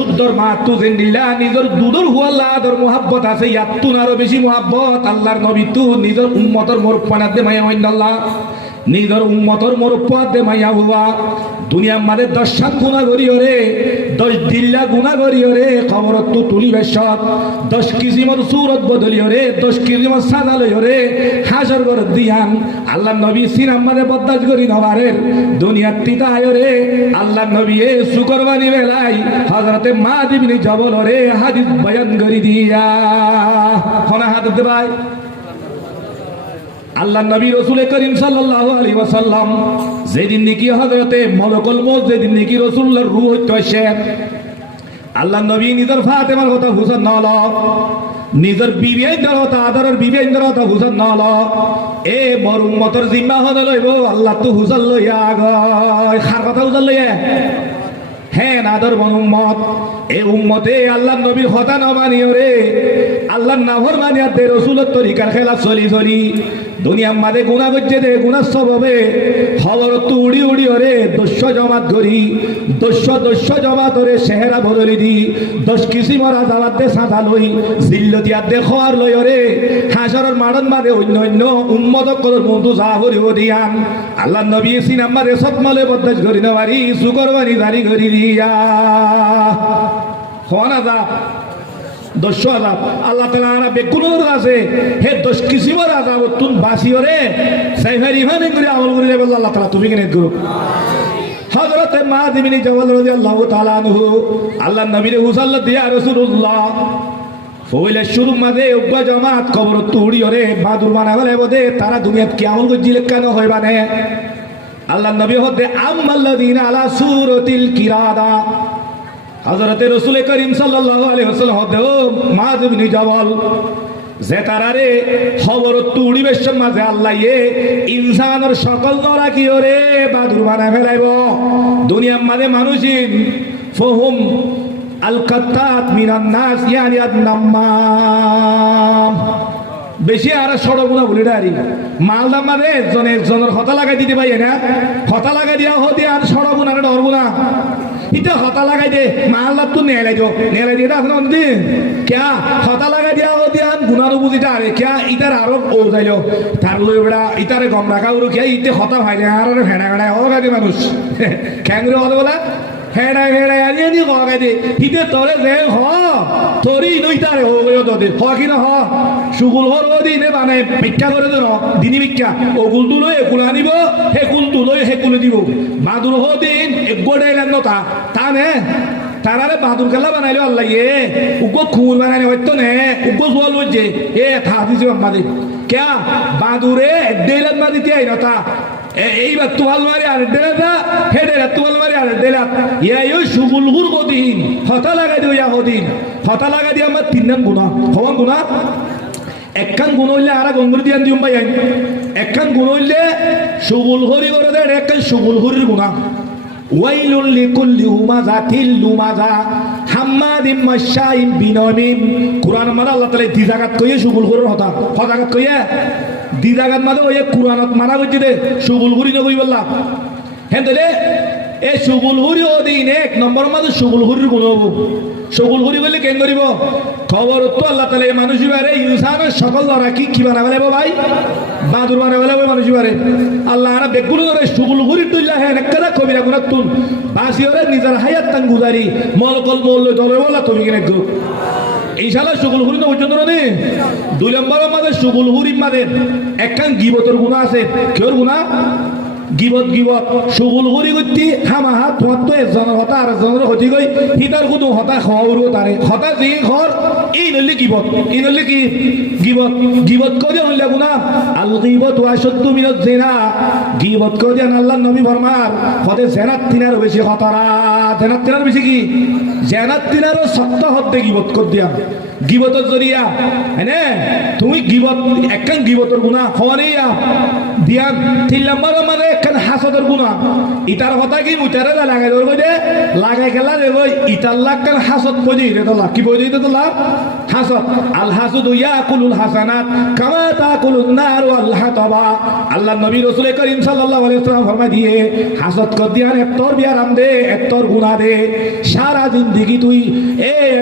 শুদ্ধর মাহাত্ম জেন্দিল্লা নিজের দুধর হুয়াল্লা আদর মোহাব্বত আছে ইয়াত্তুন আরো বেশি মোহাব্বত আল্লাহর নবী তু নিজের উম্মতর মোরপানাত দে মায়া ওয়াইন্দাল্লাহ নিজের উম্মতর মোরপাত দে মায়া হুয়া দুনিয়ার মাঝে 10 গুণা করিও রে 10 দিল্লা গুণা করিও রে খবরত তু তুলি বেশত 10 কিসিমর সুরত বদলিও রে 10 কিসিমর সাজা লইও রে হাসর ঘর দিয়ান আল্লাহ নবী সিনাম মাঝে বদাজ করি নবারের দুনিয়ার তিতা আয় রে আল্লাহ নবী এ শুকরবানি বেলাই হযরতে মাদ ইবনে জবল রে হাদিস বয়ান করি দিয়া কোন হাদিস দে ভাই আল্লাহ নবী রাসূল করিম সাল্লাল্লাহু আলাইহি ওয়াসাল্লাম যেদিন নাকি হযরতে মালাকুল মউত যেদিন নাকি রাসূলুল্লাহর রূহ হইতে আসে আল্লাহ নবী নিজের ফাতেমার কথা হুসান নাল নিজের বিবিদের কথা আদরের বিবিদের কথা হুসান নাল এ মোর উম্মতের জিম্মা হতে লইব আল্লাহ তো হুসান লইয়া গয় খার কথা হুসান লইয়া হ্যাঁ আদর বন উম্মত এ উম্মতে আল্লাহ নবীর কথা না মানিও রে আল্লাহর নাফরমানিয়া দে রাসূলের তরিকার খেলা চলি চলি দুনিয়ার মাঝে গুনাহ করছে দে গুনাহ সববে খবর তো উড়ি উড়ি ওরে 200 জমাত করি 200 জমাত ওরে চেহারা বদলি দি 10 কিসিমর আজাবাত দে সাদা লই জিল্লতিয়াত দে খোয়ার লই ওরে হাসরের মাড়ন মাঝে অন্য অন্য উম্মত কদর বন্ধু যা করিব দিয়ান আল্লাহ নবী সিনাম মারে সব মলে বদাজ করি না বাড়ি শুকরবানি জারি করি দিয়া হওয়া না যা 10 আযাব আল্লাহ তাআলা বেকুনোর আছে হে 10 কিসিমর আযাব তুন বাসিও রে সাইফার ইমানে করে আমল করে যাবে আল্লাহ তাআলা তুমি কিনে করো হযরত মাদ ইবনে জবল রাদিয়াল্লাহু তাআলা আনহু আল্লাহ নবীর হুসাল্লা দিয়া রাসূলুল্লাহ ফইলে শুরু মাঝে উগ্র জামাত কবর তুড়ি ওরে বাদুর বানা হলে বদে তারা দুনিয়াত কি আমল করছিল কেন হইবানে আল্লাহ নবী হতে আম্মাল্লাযিনা আলা সূরাতিল কিরাদা হযরতে রাসূল করিম সাল্লাল্লাহু আলাইহি ওয়াসাল্লাম হতে মাদ ইবনে জবল যে তারারে খবর তুড়ি বেশম মাঝে আল্লাহ এ ইনসানের সকল নরা কি ওরে বাদুর বানা ফেলাইব দুনিয়ার মাঝে মানুষিন ফহুম আল কাত্তাত মিনান নাস ইয়ানি আদনাম্মাম বেশি আর সড়গুনা বলি ডারি মালদা মাঝে একজনের হতা লাগাই দিতে পাই না হতা লাগাই দিয়া হতে আর সড়গুনা ডরগুনা ইটা হতা লাগাই দে মালদা তো নেলাই দিয়ে এখন দিন ক্যা হতা লাগাই দিয়া হতে আর গুনারও বুঝিটা আরে ক্যা ইটার আরো ও যাইল তার লই বেড়া ইটারে গম রাখা উড়ো ক্যা ইতে হতা ভাই আর ভেড়া ভেড়ায় ও গাদি মানুষ খ্যাংরে হতে বলা হেড়ায় হেড়ায় আনি আনি কগাই দে হিতে তরে যে হ তোরই নইতারে ও গয় দে হ কি না হ সুগুল হর ওদি নে মানে ভিক্ষা করে দে দিনি ভিক্ষা ও গুলদু লই একুল আনিব হে গুলদু লই হে কুলে দিব বাদুর হ দিন এক গোড়াই লান তা নে তারারে বাদুর খেলা বানাইলো আল্লাহ এ উগো খুন বানাইলে হয়তো নে উগো জল হইছে এ থা দিছে মাদি ক্যা বাদুরে দেলাত মাদি তিয়াই নতা এইবার তোয়াল মারি আর দেলা হেডে তোয়াল মারি আর দেলা ইয়া সুগুল গুর গদিন হতা লাগাই দিও ইয়া গদিন হতা লাগাই দি আমার 3 নাম গুনাহ হওয়ান গুনাহ একখান গুণ হইলে আর গঙ্গুর দিয়ান দিম ভাই একখান গুণ হইলে সুগুল হরি করে দে একখান সুগুল হরির গুনাহ ওয়াইলুল লিকুল্লি হুমাযাতিল লুমাযা হাম্মাদিম মাশাইম বিনামিম কুরআন মানে আল্লাহ তাআলা দি জায়গাত কইয়ে সুগুল হরির হতা জায়গাত কইয়ে দি জায়গাত মানে ওই কুরআনত মানা কইছে দে সুগুল হরি নই বললা হেন দে এ সুগুল হরি ওদিন এক নম্বর মাঝে সুগুল হরির গুণ হবো সুগুল হরি বললে কেন করিব খবর তো আল্লাহ তাআলা মানুষ বারে ইনসানের সকল ধরা কি বানা ফেলাইব ভাই বাদুর বানা ফেলাইব মানুষ বারে আল্লাহ আর বেগুলো ধরে সুগুল হরি তুইলা হ্যাঁ একটা কবিরা গুণা তুল বাসি ওরে নিজের হায়াত তান গুজারি মলকল মল দলে বলা তুমি কিনে গো ইনশাআল্লাহ সুগুল হরি না পর্যন্ত নেই 2 নম্বরের মাঝে সুগুল হরির মাঝে একখান গিবতর গুণা আছে কেউর গুণা গিবত সুগুল হরি গতি হামা হাত তো একজনের হতা আর একজনের হতি গই হিতার কোনো হতা খাওয়াবো তারে হতা যে ঘর এই নইলে গিবত এই নইলে কি গিবত করে হইলে গুনাহ আল গিবত ওয়া শাদ্দু মিনাজ জিনা গিবত করে আল্লাহর নবী ফরমান হতে জিনাত তিনার বেশি খতরা জিনাত তিনার বেশি কি জিনাত তিনারও সত্য হতে গিবত কর দিয়া গিবতের জরিয়া হ্যাঁ তুমি গিবত একখান গিবতর গুনাহ হওয়ারিয়া দিয়ান 3 নম্বর মানে একখান হাসদের গুণা ইটার কথা কি মুটারে লাগাই ধরবো দে লাগাই খেলা দেব ইটার লাগান হাসদ বই রে তোলা কি বই দিতে তোলা হাসদ আল হাসুদু ইয়াকুলুল হাসানাত কামা তাকুলুন নার ওয়াল হাতাবা আল্লাহ নবী রাসূল করিম সাল্লাল্লাহু আলাইহি ওয়াসাল্লাম ফরমায় দিয়ে হাসদ কর দিয়ান একতর বিয়ারাম দে একতর গুনাহ দে সারা জিন্দেগি তুই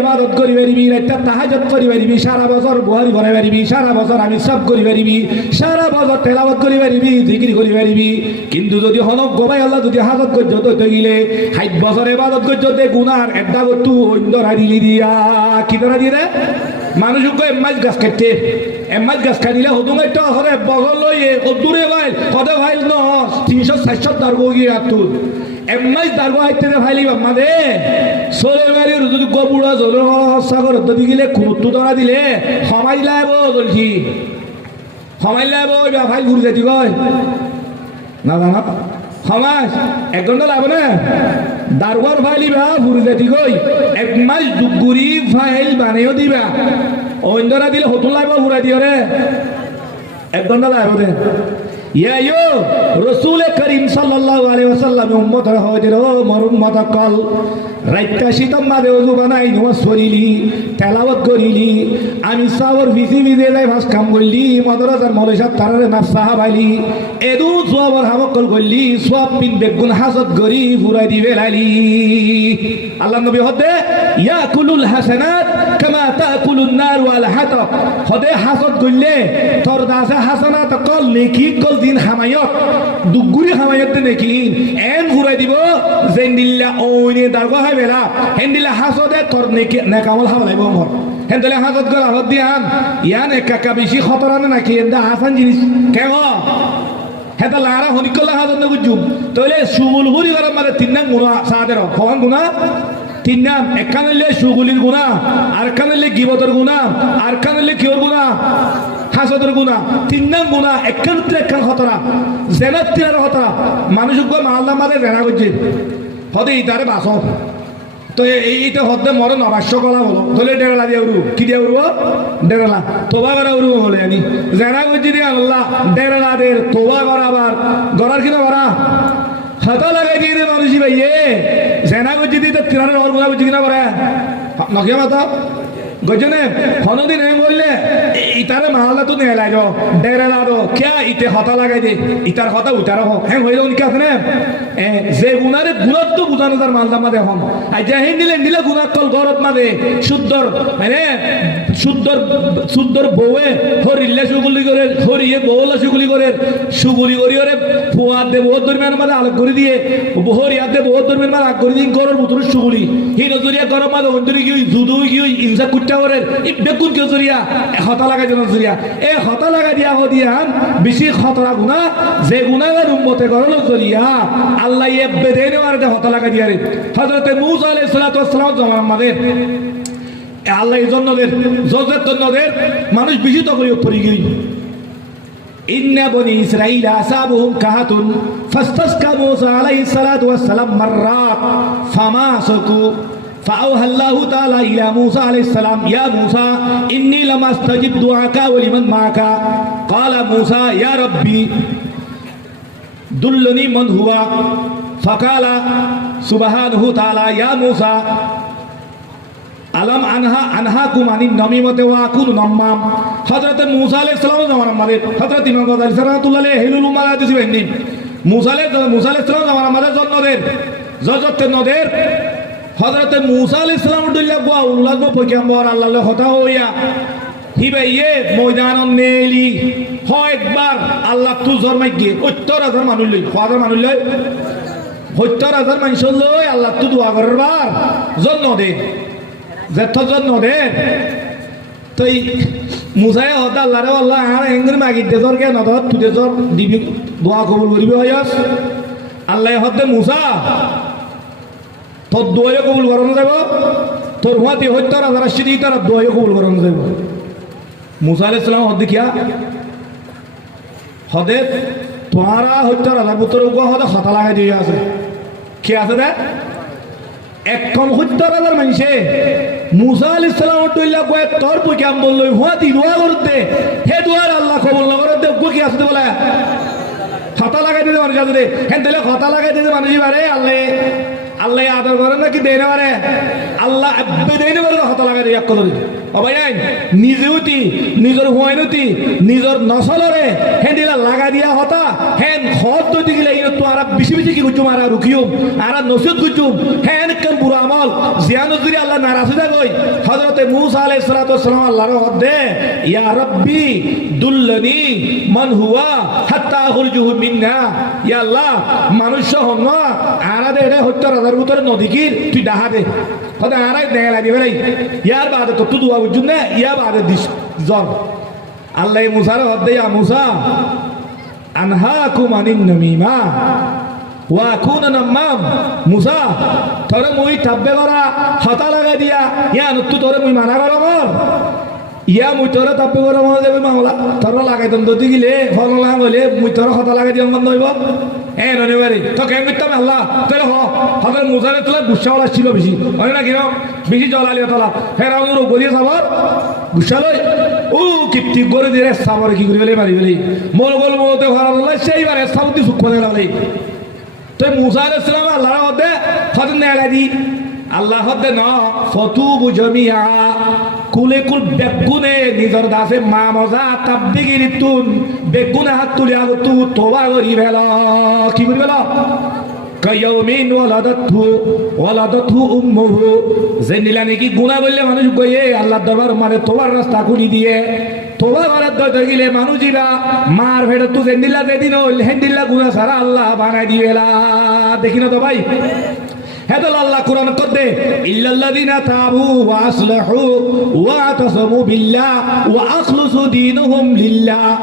ইবাদত করি পারিবি রাত তাহাজ্জুদ করি পারিবি সারা বছর বুহারি পড়ে পারিবি সারা বছর আমি সব করি পারিবি সারা বছর তেলাওয়াত করি পারিবি জিকির করি পারিবি কিন্তু যদি হনক গবাই আল্লাহ যদি হাজত করছ তো গিলে 60 বছর ইবাদত করছ তে গুনার একটা গতু অন্যরা দিলি দিয়া কি ধরা দিয়ে রে মানুষকে এমাজ গাছ কাটতে এমাজ গাছ কাটিলে হতুম একটা হরে বগল লইয়ে কদুরে ভাই কদে ভাই ন 300-400 দারগো গিয়ে আতুর এমাজ দারগো আইতে ভাইলি বাম্মা দে সোলে মারি যদি গবুড়া জলের সাগর যদি গিলে খুঁতু ধরা দিলে সমাজ লাইব বলছি সমাজ লাইব ভাই ঘুরে যেতে কয় না না সমাজ 1 ঘন্টা লাগবে না দারগর ফাইলি বা ঘুরে যেতে কই 1 মাস দুগুরি ফাইল বানিয়েও দিবা অন্যরা দিলে হতুন লাগবে ঘুরে দিও রে 1 ঘন্টা লাগবে দে ইয়ো রাসূল করিম সাল্লাল্লাহু আলাইহি ওয়াসাল্লাম উম্মত হওয়াদের ও মোর উম্মত কল রাইতা শীতম মাদে ওযু বানাই নমাজ পড়িলি তেলাওয়াত করিলি আমি সাওর ভিজি ভিজে লাই ভাস কাম করলি মাদ্রাসার মৌলানা তারারে নাফ সাহাবাইলি এদু সওয়ার হামকল করলি সওয়াব বিন বেগুন হাসদ গরি ফুরাই দিবে লাইলি আল্লাহ নবী হদে ইয়াকুলুল হাসানাত কামা তাকুলুন নার ওয়াল হাতাব হদে হাসদ করলে তোর দাসে হাসানাত কল নেকি কল দিন হামায়ত দুগুরি হামায়ত নেকি এন ফুরাই দিব জেন্দিল্লা ওইনে দারগা হয় বেলা হেন্দিলা হাসদে তোর নেকি নেকামল হাওলাইব মর হেন্দিলা হাসদ গলা হদ দিয়ান ইয়ান একা বেশি খতরানে নাকি এন্দা আসান জিনিস কেন হেতা লারা হনিকল্লা হাসদ নগুজু তইলে সুবুল হুরি গরম মারে 3 নাম গুনাহ সাদের কোন গুনাহ 3 নাম একখানে সুগুলির গুনাহ আর কানে গিবতের গুনাহ আর কানে কিওর গুনাহ হাসদের গুনাহ 3 নাম গুনাহ একখান খতরা জেনাত তিরার খতরা মানুষকে মালদা মারে জেনা করছে হদে ইতারে বাসো তো এইটা হদে মরে নবাস্য কলা বলো তোলে ডেরালা দিয়ে উড়ু কি দিয়ে উড়ব ডেরালা তোবা করা উড়ব বলে আনি জেনা করছি দিয়ে আল্লাহ ডেরালাদের তোবা করাবার গড়ার কিনা করা হাতা লাগাই দিয়ে মানুষই ভাইয়ে জেনা করছি দিয়ে তো তিরারে ওর গুণা করছি কিনা করে নকিয়া মাতা গজনে হনদিন এম বললে ইতারে মাহলা তো নেলাই যো ডেরালা দো क्या ইতে হতা লাগাই দে ইতার হতা উতার হোক হ্যাঁ হইলো কি আছে না যে গুনারে গুণত তো বুঝানো তার মালদা মাদে হন আই জাহিন দিলে গুনাহ কল গরত মাদে শুদ্ধর মানে শুদ্ধর বউয়ে হরিল্লা সুগুলি করে হরিয়ে বউলা সুগুলি করে সুগুলি করি ওরে ফুয়াদ দে বহুত দরমিয়ান মাদে আলোক করে দিয়ে হরিয়াত দে বহুত দরমিয়ান মাদে আগ করে দিন গরর বুতুর সুগুলি হি নজরিয়া গরম মাদে অন্তরি কি জুদু কি ইনসা কুট্টাওরের ই বেকুন কে জরিয়া হতা লাগাই জন জরিয়া এ হতা লাগাই দিয়া হদিয়ান বেশি খতরা গুনাহ যে গুনাহের উম্মতে করল জরিয়া আল্লাহ এ বেদেনে মারতে হতা লাগাই দিয়া রে হযরত মূসা আলাইহিস সালাতু ওয়াস সালাম জামান আমাদের আল্লাহ এই জন্যদের জজের জন্যদের মানুষ বেশি তো করে পড়ি গই ইন্না বনি ইসরাঈল আসাবুহুম কাহাতুন ফাস্তাসকা মূসা আলাইহিস সালাতু ওয়াস সালাম মাররাত ফামাসাকু فأوحى الله تعالى إلى موسى عليه السلام يا موسى إني لم أستجب دعاك ولمن معك قال موسى يا ربي دلني من هو فقال سبحانه تعالى يا موسى ألم أنهاكم عن النميمة وأكون نمام حضرت موسى عليه السلام زمان আমাদের حضرت ইমাম গজালি রাহমাতুল্লাহ আলাইহি হিলুল মালাদিস বেন্দিন موسى عليه السلام زمان আমাদের জন্নদের জজতে নদের হযরত মূসা আলাইহিস সালাম দুল্লা গো আল্লাহ গো পয়গম্বর আল্লাহর কথা হইয়া হিবাইয়ে ময়দানন নেলি হয় একবার আল্লাহ তু জরমাই গে 70000 মানুষ লই 70000 মানুষ লই আল্লাহ তু দোয়া করবার জন্য দে যত জন্য দে তুই মুসায়ে হদা আল্লাহ রে আল্লাহ আর এঙ্গর মাগি দে জর কে নদ তু দে জর দিবি দোয়া কবুল করিবি হয়স আল্লাহ হদে মুসা তোর দোয়া কবুল করানো যাব তোর হাতে 70000 আসছে দি তার দোয়া কবুল করানো যাব মুসা আলাইহিস সালাম হদে কিয়া হদে তোরা 70000 পুত্র গো হদে হতা লাগাই দিয়ে আছে কি আছে রে এক কম 70000 মানুষে মুসা আলাইহিস সালাম দইলা কয় তোর পয়গাম বললই হাতি দোয়া করতে হে দোয়ার আল্লাহ কবুল না করতে গো কি আছে বলে হতা লাগাই দিতে মানুষ আছে হ্যাঁ তাহলে হতা লাগাই দিতে মানুষ পারে আল্লাহ আল্লাহ আদর করেন নাকি দেয় না পারে আল্লাহ দেয় না পারে হতা লাগাই দিয়ে এক কথা অবাই নিজেওতি নিজের হুয়াইনতি নিজের নসলরে হ্যাঁ দিলা লাগা দিয়া হতা হ্যাঁ হত দইতে গেলে এই তো আর বেশি বেশি কি করছুম আর রুকিও আর নসিহত করছুম হ্যাঁ কেন বুড়ো আমল জিয়ানুদ্দিন আল্লাহ নারাজ হয়ে গই হযরতে মূসা আলাইহিস সালাতু ওয়াস সালাম আল্লাহর হদে ইয়া রাব্বি দুল্লানি মান হুয়া হাত্তা আখরজুহু মিন্না ইয়া আল্লাহ মানুষ হন আরাদে এটা হত্যা রাজার ভিতরে নদী কি তুই ডাহা দে হদে আরাই দেয়া লাগি বেলাই ইয়ার বাদে তো তুই দুয়া বুঝুন না ইয়া বাদে দিস জন আল্লাহ মুসার হদে ইয়া মুসা আনহাকুম আনিন নামিমা ওয়া আকুনা নামাম মুসা তোরে মুই তাব্বে করা হতা লাগা দিয়া ইয়া নতু তোরে মুই মানা করা মর ইয়া মুই তোরে তাব্বে করা মর দেবে মামলা তোরা লাগাই দম দতি গিলে ফল না বলে মুই তোরে হতা লাগা দিয়া মন নইব এ ননে বাড়ি তো কেন মিত্তাম আল্লাহ তোরে হদর মুসারে তোলা গুসা ওলা ছিল বেশি হয় না কিনো বেশি জলালি তোলা ফেরাউনের উপরে সাবর গুসা লই ও কিপ্তি করে দিয়ে সাবর কি করি বলে মারি বলে মোর গোল মোতে ভরা লই সেইবারে সাবতি সুখ করে লাগলে তো মুসা আলাইহিস সালাম আল্লাহর হদে হদ নেলা দি আল্লাহ হদে ন ফতুবু জামিআ কুলে কুল বেগুনে নিজর দাসে মা মজা তাবদিগিরিতুন বেগুনে হাত তুলি আগতু তোবা করি ভেলা কি করি ভেলা কায়াউমিন ওয়ালাদাতহু উম্মুহু জেনিলা নাকি গুনাহ বললে মানুষ কইয়ে আল্লাহর দরবার মানে তোবার রাস্তা খুলি দিয়ে তোবা মারার দরকার গিলে মানুষিরা মার ভেড় তু জেনিলা যেদিন হেন্দিল্লা গুনাহ সারা আল্লাহ বানাই দিবেলা দেখি না তো ভাই هذا الله قرآن قد إلا الذين تابوا وأصلحوا واعتصموا بالله وأخلصوا دينهم لله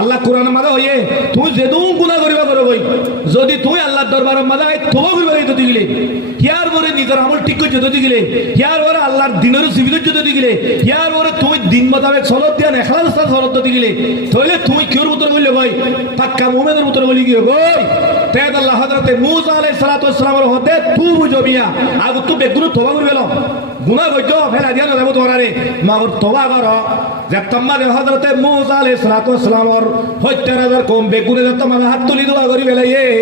আল্লাহ কোরআন মাদা হইয়ে তুই যেদুন গুনাহ করিবা করো কই যদি তুই আল্লাহর দরবারে মাদা তোবা করিবা তো দিগলে ইয়ার পরে নিজের আমল ঠিক করে যদি দিগলে ইয়ার পরে আল্লাহর দিনের জীবনের যদি দিগলে ইয়ার পরে তুই দিন মোতাবেক সলত দিয়া ইখলাস সলত দিগলে তাহলে তুই কিওর উত্তর বললে ভাই পাক্কা মুমিনের উত্তর বলি কি কই তেদ আল্লাহ হযরতে মূসা আলাইহিস সালাতু ওয়াস সালামের হতে তুই বুঝবিয়া আগ তুই বেগুন তোবা করিবেল গুনাহ কইতো ফেলা দিয়া না দেব তোরারে মাগর তোবা কর যে তোমার হযরতে মূসা আলাইহিস সালাতু ওয়াস সালামের হত্যার কম বেগুনে তোমার হাত তুলি দোয়া করি বেলাইয়ে